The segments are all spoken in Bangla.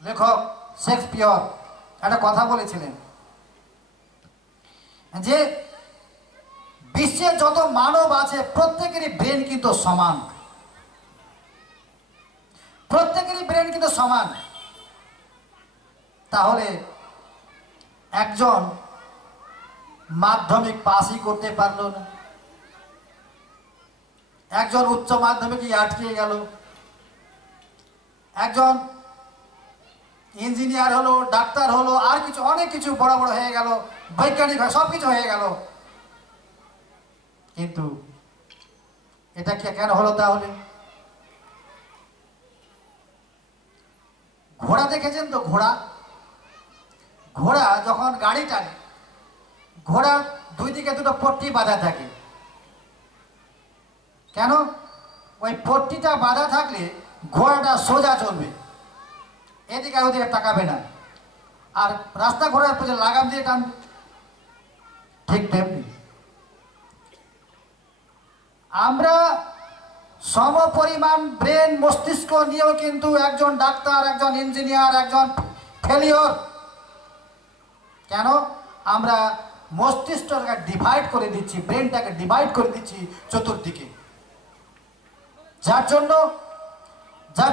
লেখক শেক্সপিয়র একটা কথা বলেছিলেন যে বিশ্বের যত মানব আছে প্রত্যেকেরই ব্রেন কিন্তু সমান, প্রত্যেকেরই ব্রেন কিন্তু সমান। তাহলে একজন মাধ্যমিক পাসই করতে পারলো না, একজন উচ্চ মাধ্যমিকই আটকে গেল, একজন ইঞ্জিনিয়ার হলো, ডাক্তার হলো, আর কিছু অনেক কিছু বড় বড় হয়ে গেল, বৈজ্ঞানিক হয়, সবকিছু হয়ে গেল। কিন্তু এটা কি কেন হলো? তাহলে ঘোড়া দেখেছেন তো? ঘোড়া ঘোড়া যখন গাড়ি টানে, ঘোড়ার দুই দিকে দুটো পট্টি বাঁধা থাকে। কেন? ওই পট্টিটা বাঁধা থাকলে ঘোড়াটা সোজা চলবে, এদিকে ওদিকে তাকাবে না, আর রাস্তা ঘোড়ার পেছনে লাগাম দিয়ে টানবে। ঠিক তেমনি আমরা সমপরিমাণ ব্রেন মস্তিষ্ক নিয়েও কিন্তু একজন ডাক্তার, একজন ইঞ্জিনিয়ার, একজন ফেলিওর। কেন? আমরা মস্তিষ্কটাকে ডিভাইড করে দিচ্ছি, ব্রেনটাকে ডিভাইড করে দিচ্ছি চতুর্দিকে। যার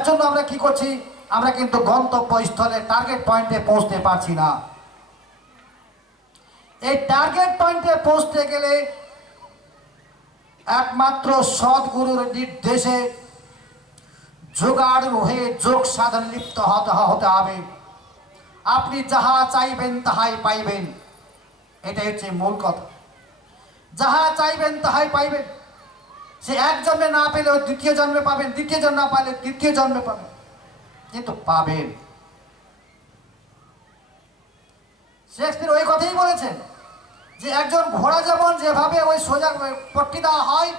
জন্য আমরা কি করছি? আমরা কিন্তু গন্তব্যস্থলে টার্গেট পয়েন্টে পৌঁছতে পারছি না। এই টার্গেট পয়েন্টে পৌঁছতে গেলে একমাত্র সদ্গুরুর নির্দেশে যোগাড় হয়ে যোগ সাধন লিপ্ত হতে হবে। আপনি যাহা চাইবেন তাহাই পাইবেন, এটাই হচ্ছে মূল কথা। যাহা চাইবেন তাহাই পাইবেন। সে এক জন্মে না পেলেও দ্বিতীয় জন্মে পাবেন, দ্বিতীয় জন্ম না পাইলে তৃতীয় জন্মে পাবেন, কিন্তু পাবেন। শেক্সপিয়র ওই কথাই বলেছেন যে একজন ঘোড়া যেমন যেভাবে ওই সোজা পট্টি দেওয়া হয়,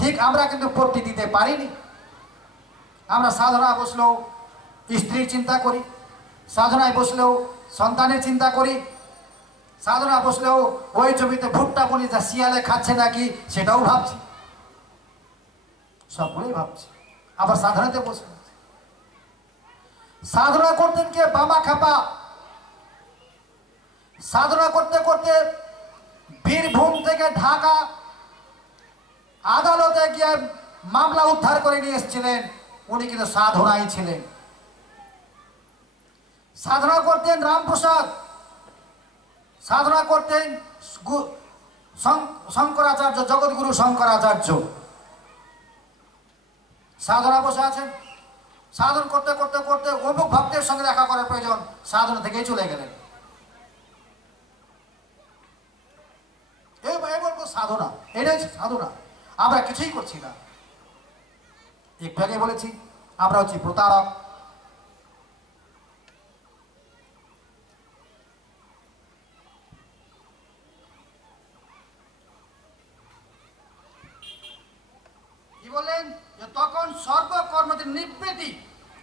ঠিক আমরা কিন্তু পট্টি দিতে পারিনি। আমরা সাধনা বসলেও স্ত্রীর চিন্তা করি, সাধনায় বসলেও সন্তানের চিন্তা করি, সাধনা বসলেও ওই জমিতে ভুট্টা বলি যা শিয়ালে খাচ্ছে নাকি সেটাও ভাবছি, সবগুলোই ভাবছি। আবার সাধনাতে বসে সাধনা করতেন কে? বামা খাপা। সাধনা করতে করতে বীরভূম থেকে ঢাকা আদালতে গিয়ে মামলা উদ্ধার করে নিয়ে এসেছিলেন। উনি কিন্তু সাধনাই ছিলেন। সাধনা করতেন রামপ্রসাদ, সাধনা করতেন শঙ্করাচার্য, জগৎগুরু শঙ্করাচার্য। সাধনা বসে আছেন, সাধন করতে করতে করতে অমুক ভক্তের সঙ্গে দেখা করার প্রয়োজন, সাধনা থেকেই চলে গেলেন। এই বলবো সাধনা, এটাই সাধনা। আমরা কিছুই করছি না। একটু আগে বলেছি আমরা হচ্ছি প্রতারক। কি বললেন? যে তখন সর্বকর্মদের নিবৃত্তি,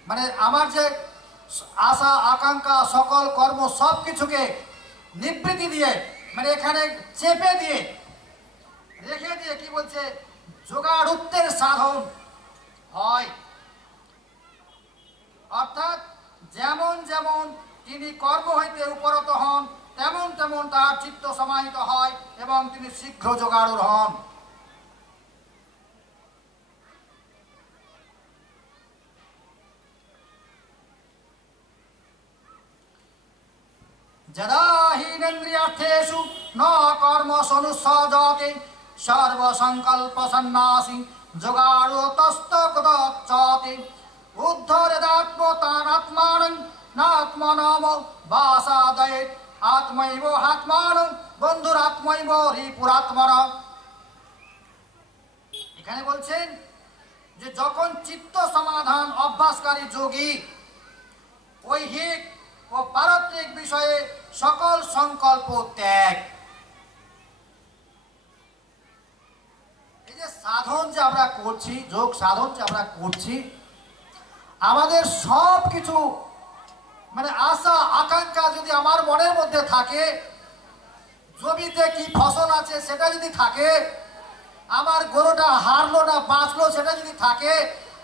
মানে আমার যে আশা আকাঙ্ক্ষা সকল কর্ম সব কিছুকে নিবৃত্তি দিয়ে, মানে এখানে চেপে দিয়ে রেখে দিয়ে কি বলছে? যোগাড়ুত্বের সাধন হয়। অর্থাৎ যেমন যেমন তিনি কর্ম হইতে উপরত হন, তেমন তেমন তার চিত্ত সমাহিত হয় এবং তিনি শীঘ্র যোগাড়ুর হন। যদা হীনেন্দ্রিয়ার্থেষু ন কর্মসনুসজ্জতে সর্বসংকল্প সন্ন্যাসী যোগাড়ুতস্তকদচ্যতে উদ্ধরেদাত্মতানাত্মানং নাত্মনাম বাসাদয়েৎ আত্মৈব আত্মানং বন্ধুরাত্মৈব রিপুরাত্মনা। এখানে বলছেন যে যখন চিত্ত সমাধান অভ্যাসকারী যোগী ঐহিক ও পারত্রিক বিষয়ে সকল সংকল্প ত্যাগ, এই যে সাধন যে আমরা করছি, যোগ সাধন যে আমরা করছি, আমাদের সব কিছু মানে আশা আকাঙ্ক্ষা যদি আমার মনের মধ্যে থাকে, জমিতে কি ফসল আছে সেটা যদি থাকে, আমার গরুটা হারলো না বাঁচলো সেটা যদি থাকে,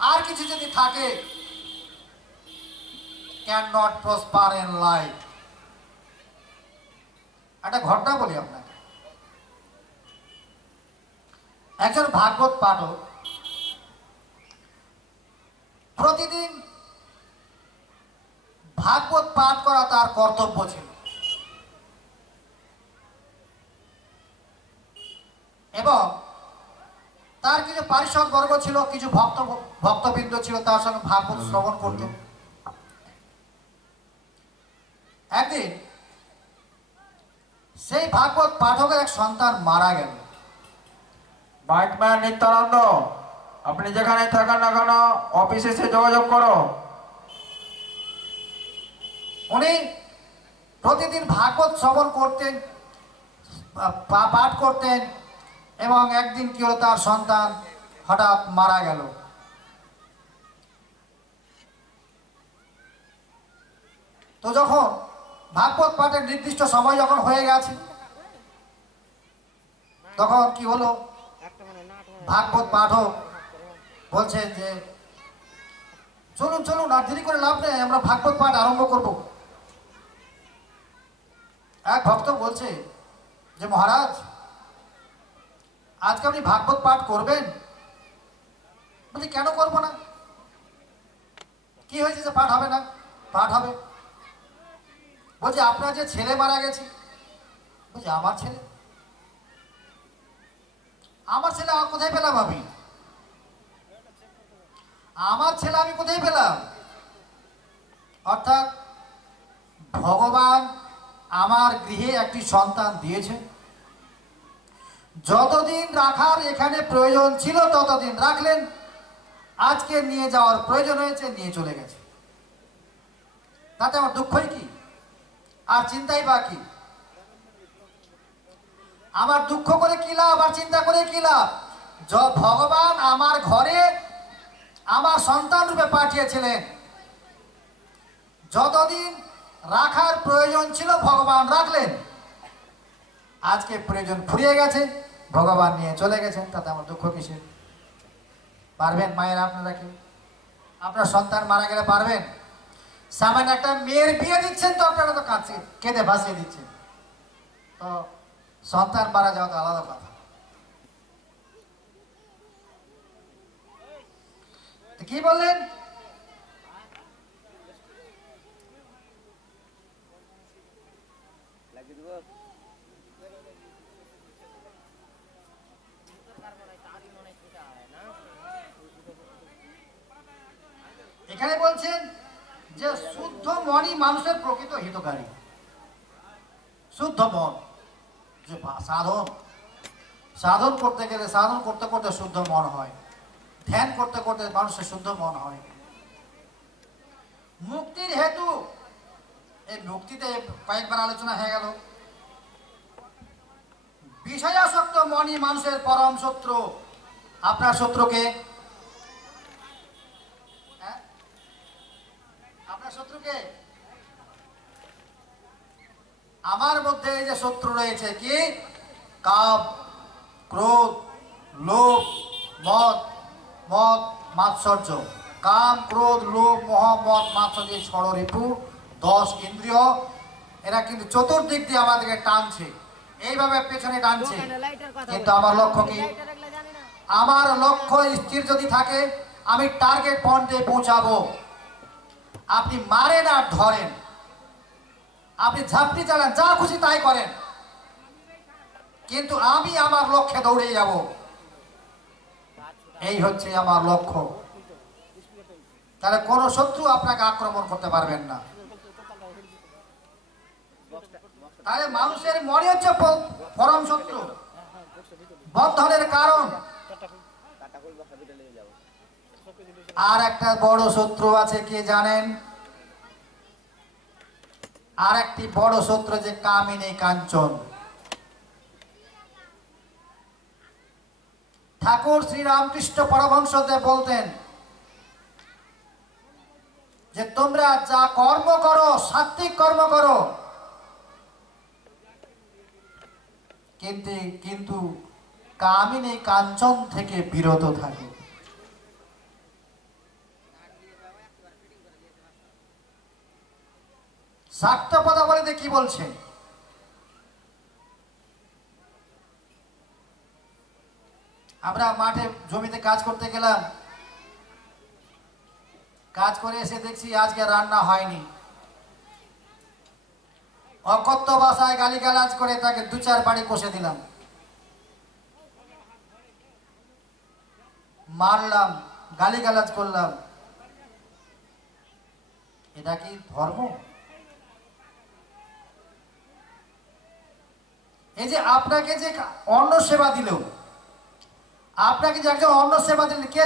আর কিছু যদি থাকে, cannot prosper in life. একটা ঘটনা বলি আপনাকে। একজন ভাগবত পাঠক প্রতিদিন ভাগবত পাঠ করা তার কর্তব্য ছিল এবং তার কিছু পারিষদ বর্গ ছিল, কিছু ভক্তবৃন্দ ছিল, তার সঙ্গে ভাগবত শ্রবণ করতেন। একদিন সেই ভাগবত পাঠকের এক সন্তান মারা গেল। বাইকম্যান নিত্যানন্দ, আপনি যেখানে থাকেন না কেন অফিসে এসে যোগাযোগ করো। উনি প্রতিদিন ভাগবত শ্রবণ করতেন, পাঠ করতেন এবং একদিন কি হলো, তার সন্তান হঠাৎ মারা গেল। তো যখন ভাগবত পাঠের নির্দিষ্ট সময় যখন হয়ে গেছে, তখন কি হলো, ভাগবত পাঠক বলছেন যে চলুন চলুন, আর দেরি করে লাভ নেই, আমরা ভাগবত পাঠ আরম্ভ করব। এক ভক্ত বলছে যে মহারাজ, আজকে আপনি ভাগবত পাঠ করবেন? বলছি কেন করবো না, কি হয়েছে যে পাঠ হবে না? পাঠ হবে। বলছি আপনার যে ছেলে মারা গেছে। বলছি আমার ছেলে? আমার ছেলে কোথায় পেলাম আমি? আমার ছেলে আমি কোথায় পেলাম? অর্থাৎ ভগবান আমার গৃহে একটি সন্তান দিয়েছে, যতদিন রাখার এখানে প্রয়োজন ছিল ততদিন রাখলেন, আজকে নিয়ে যাওয়ার প্রয়োজন হয়েছে, নিয়ে চলে গেছে। তাতে আমার দুঃখই কি, আর চিন্তাই বা কি? আমার দুঃখ করে কি লাভ, আর চিন্তা করে কি লাভ? ভগবান আমার ঘরে আমার সন্তান রূপে পাঠিয়েছিলেন, যতদিন রাখার প্রয়োজন ছিল ভগবান রাখলেন, আজকে প্রয়োজন ফুরিয়ে গেছে, ভগবান নিয়ে চলে গেছেন, তাতে আমার দুঃখ কিসের? পারবেন মায়েরা আপনারা কি? আপনার সন্তান মারা গেলে পারবেন? সামান্য একটা মেয়ের বিয়ে দিচ্ছেন তো আপনারা তো কাঁদছে, কেঁদে ভাসিয়ে দিচ্ছেন, তো সন্তান মারা যাওয়া তো আলাদা কথা। কি বললেন? এখানে বলছেন যে শুদ্ধ মনই মানুষের প্রকৃত হিতকারী। শুদ্ধ মন, যে সাধন সাধন করতে গেলে, সাধন করতে করতে শুদ্ধ মন হয়, ধ্যান করতে করতে মানুষের শুদ্ধ মন হয়। মুক্তির হেতু, এই মুক্তিতে কয়েকবার আলোচনা হয়ে গেল। বিষয়াসক্ত মনই মানুষের পরম শত্রু। আপনার শত্রুকে, আপনার শত্রুকে? আমার মধ্যে এই যে শত্রু রয়েছে, কি? কাম, ক্রোধ, লোভ, মদ, মাৎসর্য। কাম, ক্রোধ, লোভ, মোহ, মদ, মাৎসর্য, ষড়রিপু 10 ইন্দ্রিয়, এরা কিন্তু চতুর্দিক দিয়ে আমাদেরকে টানছে, এইভাবে পেছনে টানছে। কিন্তু আমার লক্ষ্য কি? আমার লক্ষ্য স্থির যদি থাকে, আমি টার্গেট পয়েন্টে পৌঁছাবো। আপনি মারেন আর ধরেন, আপনি ঝাপটি চালান, যা খুশি তাই করেন, কিন্তু আমি আমার লক্ষ্যে দৌড়ে যাব। এই হচ্ছে আমার লক্ষ্য। তাহলে কোনো শত্রু আপনাকে আক্রমণ করতে পারবেন না। তাহলে মানুষের মনে হচ্ছে পরম শত্রু, বন্ধনের কারণ। আর একটা বড় শত্রু আছে, কে জানেন? আর একটি বড় শত্রু যে কামিনী কাঞ্চন। ঠাকুর শ্রী রামকৃষ্ণ পরমহংসদেব বলতেন যে তোমরা যা কর্ম করো, সাত্বিক কর্ম করো, কিন্তু কামিনী কাঞ্চন থেকে বিরত থাকে। স্বার্থপদাবলীতে কি বলছে? আমরা মাঠে জমিতে কাজ করতে গেলাম, কাজ করে এসে দেখছি আজকে রান্না হয়নি। অকথ্য ভাষায় গালিগালাজ করে তাকে 2-4 বাড়ি কষে দিলাম, মারলাম, গালিগালাজ করলাম। এটা কি ধর্ম? এই যে আপনাকে যে অন্ন সেবা দিল, আপনাকে যে একজন অন্ন সেবা দিলেন, কে